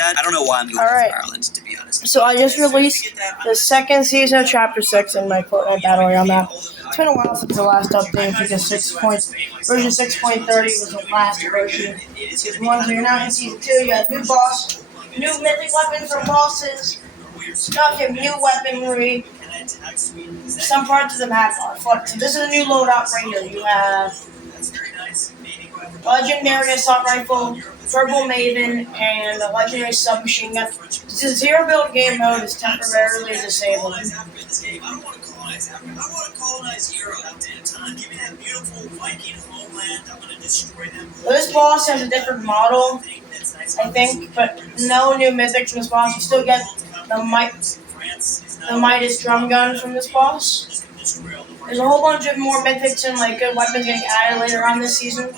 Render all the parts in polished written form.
that. I don't know why I'm going with Ireland, to be honest. So I just released the second season of Chapter 6 in my Fortnite Battle Royale map. It's been a while since the last update because version 6.30 was the last version. Season 1, so you're now in Season 2. You have new boss, new mythic weapons for bosses, stuff, and new weaponry. Some parts of the map are fun. So this is a new loadout right here. You have Legendary Assault Rifle, Purple Maven, and a Legendary Submachine Gun. This is zero build game mode is temporarily disabled. I don't want to colonize Africa. I want to colonize Europe. Give me that beautiful Viking homeland. I'm going to destroy them. So this boss has a different model, I think, but no new mythics from this boss. You still get the Midas drum gun from this boss. There's a whole bunch of more mythics and like good weapons getting added later on this season.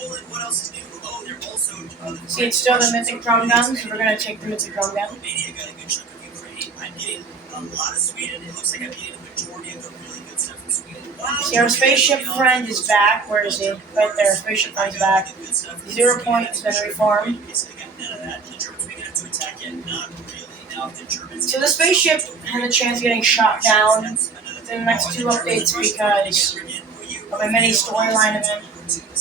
See, it's still the mythic drum gun, so we're gonna take the mythic drum gun. See, our spaceship friend is back. Where is he? Right there. Spaceship friend's back. 0 point has been reformed. So the spaceship has a chance of getting shot down in the next 2 updates because of a mini storyline event.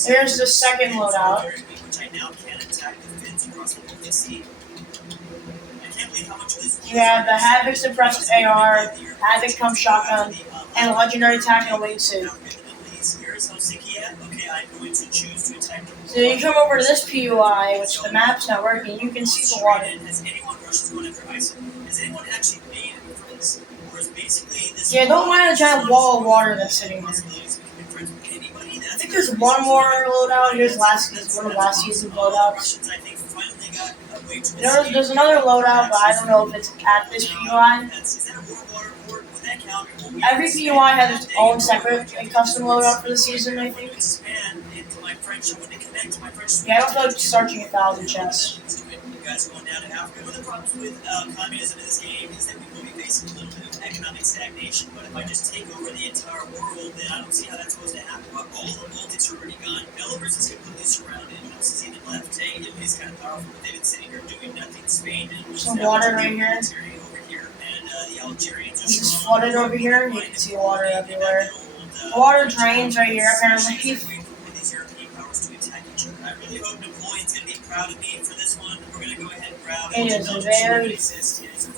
There's the second loadout. You have the Havoc suppressed AR, Havoc pump shotgun, and a legendary attack and a wingsuit. So you come over to this PUI, which the map's not working, you can see the water. Yeah, don't mind the giant wall of water that's sitting there. I think there's one more loadout. Here's one of last season's loadouts. There's another loadout, but I don't know if it's at this PUI. Every PUI has its own separate and custom loadout for the season, I think. Yeah, I don't feel like searching 1,000 chests. One of the problems with communism in this game is that we will be facing a little bit of economic stagnation, but if I just take over the entire world, then I don't see how that's supposed to happen. All the Baltics are already gone. Belarus is completely surrounded. What else is even left? Hey, Italy's kind of powerful, but they've been sitting here doing nothing. Spain and some water right here. And the Algerians This is flooded over here. You can see water everywhere. Water drains right here, apparently. I really hope Napoleon's going to be proud of me for this one. We're going to go ahead and grab it. It is very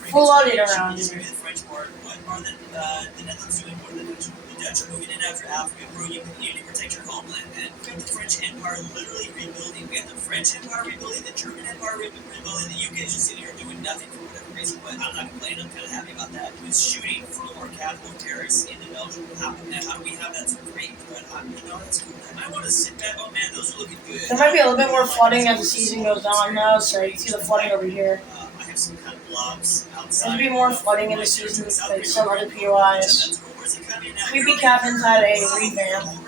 flooded around here. What are the Netherlands doing? What are the Dutch? The Dutch are moving in after Africa, bro. You need to protect your homeland, man. We have the French Empire literally rebuilding. We have the French Empire rebuilding, the German Empire rebuilding. The UK is just sitting here doing nothing for whatever reason, but I'm not complaining. I'm kind of happy about that. It was shooting from our capital of Paris into Belgium. How do we have that so great? But that's cool. I want to sit back. Oh man, those are looking good. There might be a little bit more flooding as the season goes on now, so you can see the flooding over here. I have some kind of blobs outside. There'll be more flooding in the season like some other POIs. Creepy Cabins had a revamp.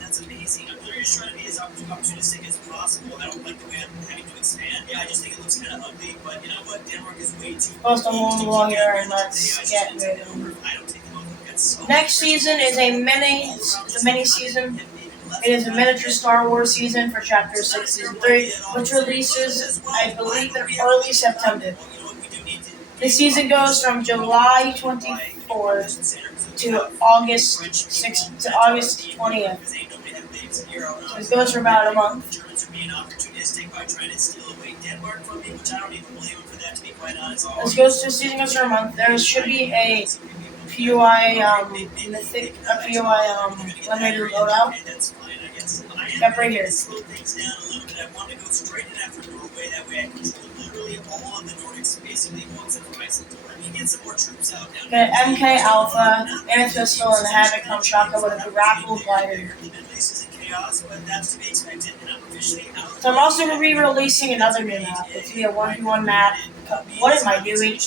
That's amazing. I'm literally just trying to be as opportunistic as possible. I don't like the way I'm having to expand. Yeah, I just think it looks kind of ugly, but you know what? Denmark is way too... Post a long here and let's get moving. Next season is a mini season. It is a miniature Star Wars season for Chapter 6, Season 3, which releases, I believe, in early September. The season goes from July 24th to August 6th to August 20th. So it goes for about a month. This goes to season goes for a month. There should be a PUI mythic, a PUI limited loadout. Yep, right here. Got MK Alpha, Air Pistol, and the Havoc pump shotgun with a grapple glider. So I'm also going to be releasing another new map. It's going to be a 1v1 map. What am I doing?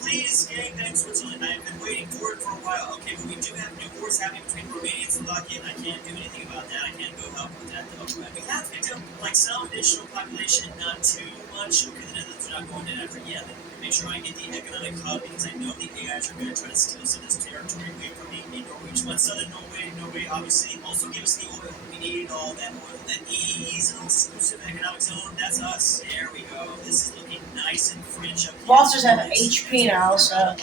Please, gang, Switzerland. I have been waiting for it for a while. Okay, but we do have new wars happening between Romania and Slovakia, and I can't do anything about that. I can't go help with that, though. We have picked up, some additional population, not too much. Okay, the Netherlands are not going in after yet. Make sure I get the economic hub, because I know the AIs are going to try to steal some of this territory away from me. Norway, southern Norway, obviously. Also give us the oil. We need all that oil. That is an exclusive economic zone. That's us. There we go. This is looking nice. nice and French. Bosses have HP now, so.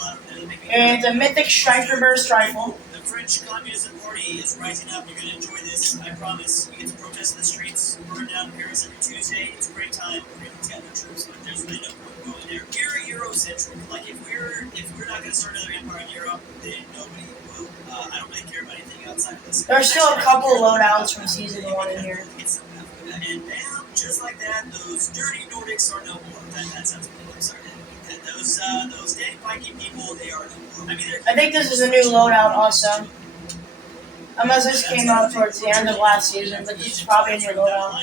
And the Mythic Striker Burst Rifle. The French Communism Party is rising up. You're going to enjoy this, I promise. You get to protest in the streets, burn down Paris every Tuesday. It's a great time. We're going to gather troops, but there's really no point going there. We're Eurocentric. Like, if we're not going to start another empire in Europe, then nobody will. I don't really care about anything outside of this. There's still a couple loadouts from Season 1 in here. And bam, just like that, those dirty Nordics are no more. That sounds good. I'm sorry. Those dang Viking people, they are no more. I think this is a new loadout also. Unless this came out towards the end of last season, but this is probably a new loadout.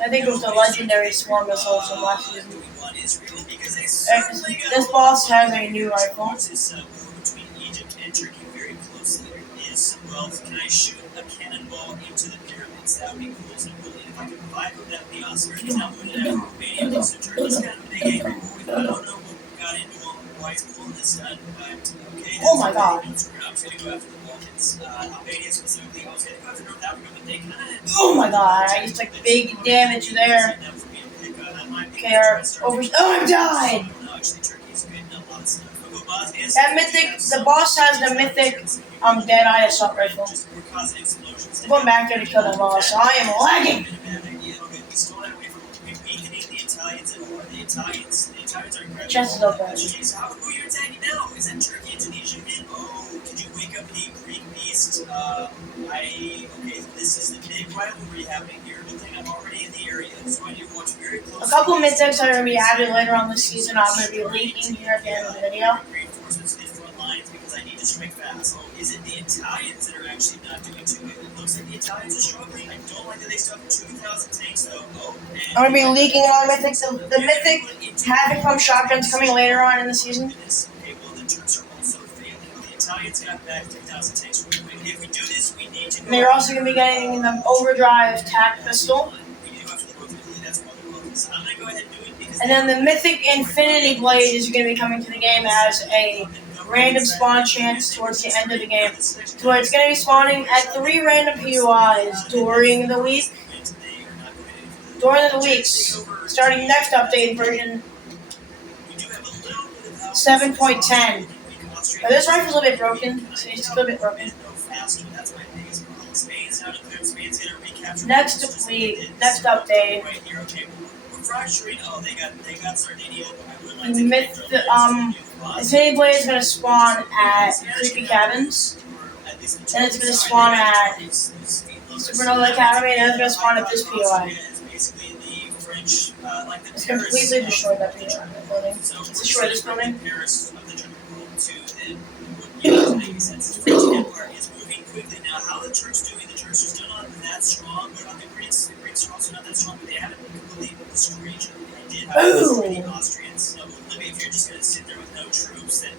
I think it was the legendary swarm missiles from last season. This boss has a new rifle. Between Egypt and Turkey very closely is, well, can I shoot a cannonball into the pyramids? That would be cool as Napoleon. If I could revive them, that would be awesome. He's not moving it out. Romania, so Turkey's kind of big. I don't know what got into him, why he's pulling this done, but okay. Oh my god. I was going to go after the Balkans. Albania specifically, I was going to go after North Africa, but they kind of... Oh my god, I just took big damage there. Okay, I died! That mythic, the boss has the mythic Deadeye assault rifle. I'm going back there to kill the boss. I am lagging! Chest is open. Who are you attacking now? Is that Turkey and Tunisia again? Oh, did you wake up the Greek beast? Okay, this is the big rivalry happening here. Good thing I'm already in the area, so I need to watch very closely. A couple mythics are going to be added later on this season. I'm going to be leaking here at the end of the video. Reinforcements to the front lines because I need to strike fast. So is it the Italians that are actually not doing too good? It looks like the Italians are struggling. I don't like that they still have 2,000 tanks though. Oh, I'm going to be leaking on mythics. The mythic Havoc Pump shotguns coming later on in the season. Okay, well the Turks are also failing. The Italians got back 2,000 tanks real quick. If we do this, we need to go. And they're also going to be getting the overdrive tac pistol. And then the Mythic Infinity Blade is going to be coming to the game as a random spawn chance towards the end of the game. So it's going to be spawning at 3 random PUIs during the week. During the weeks, starting next update version 7.10. But this rifle's a bit broken, so it's a little bit broken. Next update. Infinity Blade is going to spawn at Creepy Cabins. Then it's going to spawn at Supernova Academy, and then it's going to spawn at this POI. It's completely destroyed that building. It's destroyed this building. Now, how the Turks doing? The Turks are still not that strong. What about the Greeks? The Greeks are also not that strong, but they haven't completely destroyed each other. They did have the Austrians. So, Libya, if you're just going to sit there with no troops, then,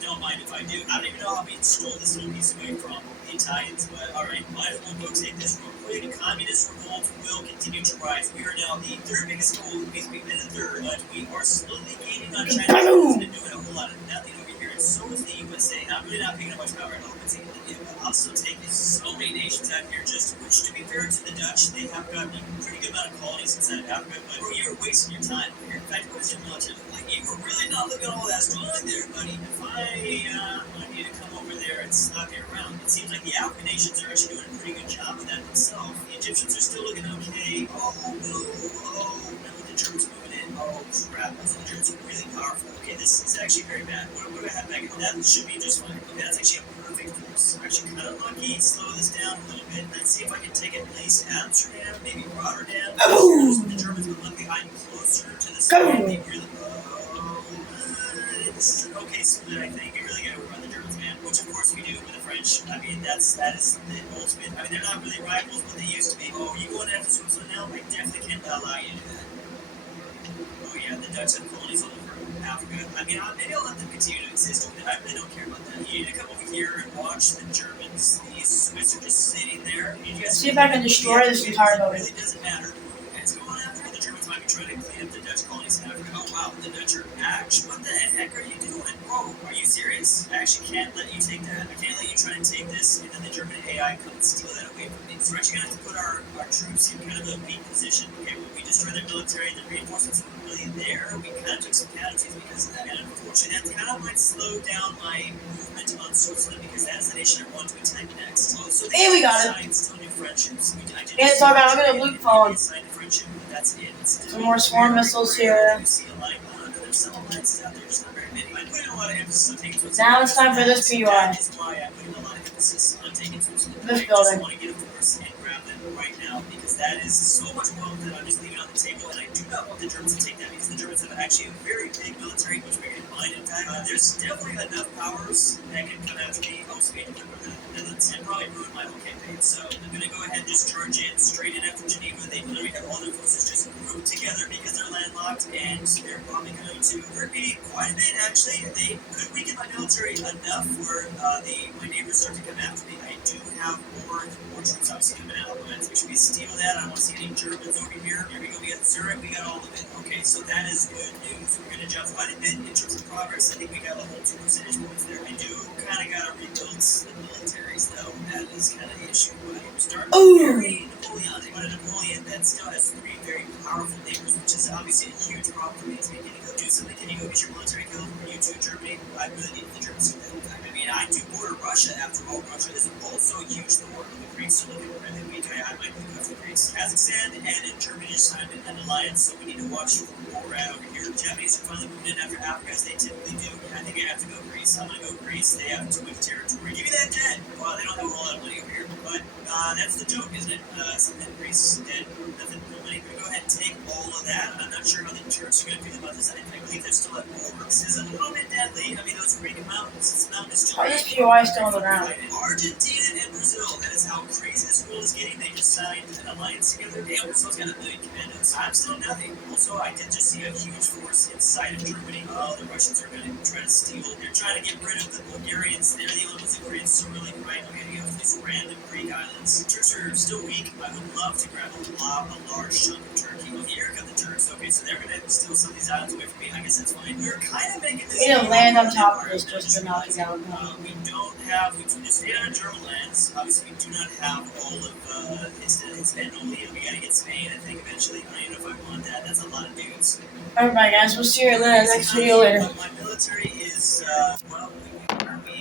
don't mind if I do. I don't even know how we stole this little piece away from the Italians, but alright, might as well go take this real quick. Communist revolt will continue to rise. We are now the third biggest goal. We've been the third, but we are slowly gaining on China. We've been doing a whole lot of nothing over here, and so is the USA. I'm really not picking up much power at all. But taking Libya, but I'll still take so many nations out here, which to be fair to the Dutch, they have got a pretty good amount of colonies inside of Africa, but bro, you were wasting your time over here. In fact, what is your military? Like, you were really not looking all that strong there, buddy. If I need to come over there and snuck it around, it seems like the African nations are actually doing a pretty good job of that themselves. The Egyptians are still looking okay. Oh no, the Germans moving in. Oh crap, the Germans are really powerful. Okay, this is actually very bad. What do I have back? That should be just fine. Okay, that's actually a perfect course. We're actually kind of lucky. Slow this down a little bit. Let's see if I can take at least Amsterdam, maybe Rotterdam. The Germans, but luckily I'm closer to the side. They really, this is an okay split, I think. We really got to overrun the Germans, man. Which, of course, we do with the French. I mean, that is the ultimate. I mean, they're not really rivals, but they used to be. Oh, you going after Switzerland now? I definitely can't allow you to do that. Oh, yeah, the Dutch have colonies all over Africa. I mean, maybe I'll let them continue to exist. I really don't care about that. You need to come over here and watch the Germans. The Swiss are just sitting there. See if I can destroy this entire building. It really doesn't matter who is going after. The Germans might be trying to clean up the Dutch colonies in Africa. Oh, wow, the Dutch are actually. What the heck are you doing? Bro, are you serious? I actually can't let you take that. I can't let you try and take this, and then the German AI come and steal that away from me. So we're actually going to have to put our troops in kind of a weak position. Okay, well, we destroyed their military, the reinforcements weren't really there. We kind of took some can't slow down my movement on Switzerland because that is the nation I want to attack next. So Hey, we got it. signed still new friendships. Yeah, talk about I'm gonna loot phone. Signed a friendship, but that's it. Some more swarm missiles here. You see a line, there's some alliances out there, just not very many. I put in a lot of emphasis on taking Switzerland. Now it's time for this PUI. That is why I put in a lot of emphasis on taking Switzerland. This I building. just want to get a force and grab them right now because that is so much wealth that I'm just leaving on the table, and I do not want the Germans to take that because the Germans have actually a very big military, much bigger than mine. In fact, there's definitely enough powers that can come after me. Oh, Spain can run the Netherlands and probably ruin my whole campaign. So I'm gonna go ahead and just charge in straight in after Geneva. They literally have all their forces just grouped together because they're landlocked, and they're probably going to hurt me quite a bit. Actually, they could weaken my military enough where my neighbors start to come after me. I do have more troops obviously coming out, but we should be steal that. I don't want to see any Germans over here. Here we go. We got Zurich. We got all of it. Okay, so that is good news. We're gonna jump quite a bit in terms of progress. I think we got a whole 2 percentage points there. I do kind of gotta rebuild the militaries though. That is kind of the issue. I'm starting very Napoleonic, but a Napoleon that still has 3 very powerful neighbors, which is obviously a huge problem for me. Can you go do something? Can you go get your military killed? You too, Germany. I really need the Germans to do that. I mean, I do border Russia. After all, Russia is also huge. The border with the Greeks are looking really weak. I might be good for the Greeks. Kazakhstan and in Germany just signed an alliance, so we need to watch where we're at over here. The Japanese are finally moving in after Africa, as they typically do. I think I have to go Greece. I'm gonna go Greece. They have too much territory. Give me that debt. Well, they don't have a whole lot of money over here, but that's the joke, isn't it? Something Greece is dead. Nothing, no money. We're gonna go ahead and take all of that. I'm not sure how the Turks are gonna feel about this. I believe they're still at war. This is a little bit deadly. I mean, those Greek mountains. This mountain is Why is PUI still on the ground? Argentina and Brazil. That is how crazy this world is getting. They just signed an alliance together. Damn, Brazil's got 1 million commandos. I'm still nothing. Also, I did just see a huge force inside of Germany. Oh, the Russians are going to try to steal. They're trying to get rid of the Bulgarians. They're the only ones that create so really right. I'm going to go to these random Greek islands. The Turks are still weak. I would love to grab a large chunk of Turkey. Well, here come the Turks. Okay, so they're going to steal some of these islands away from me. I guess that's fine. We're kind of making this. We didn't land on top of this just to knock it out. We don't have. We just stayed on German lands. Obviously, we do not have all of Hispanolia. We got to get Spain. I think eventually. I don't even know if I want that. That's a lot of dudes. Alright, bye guys. We'll see you in the next video later. My military is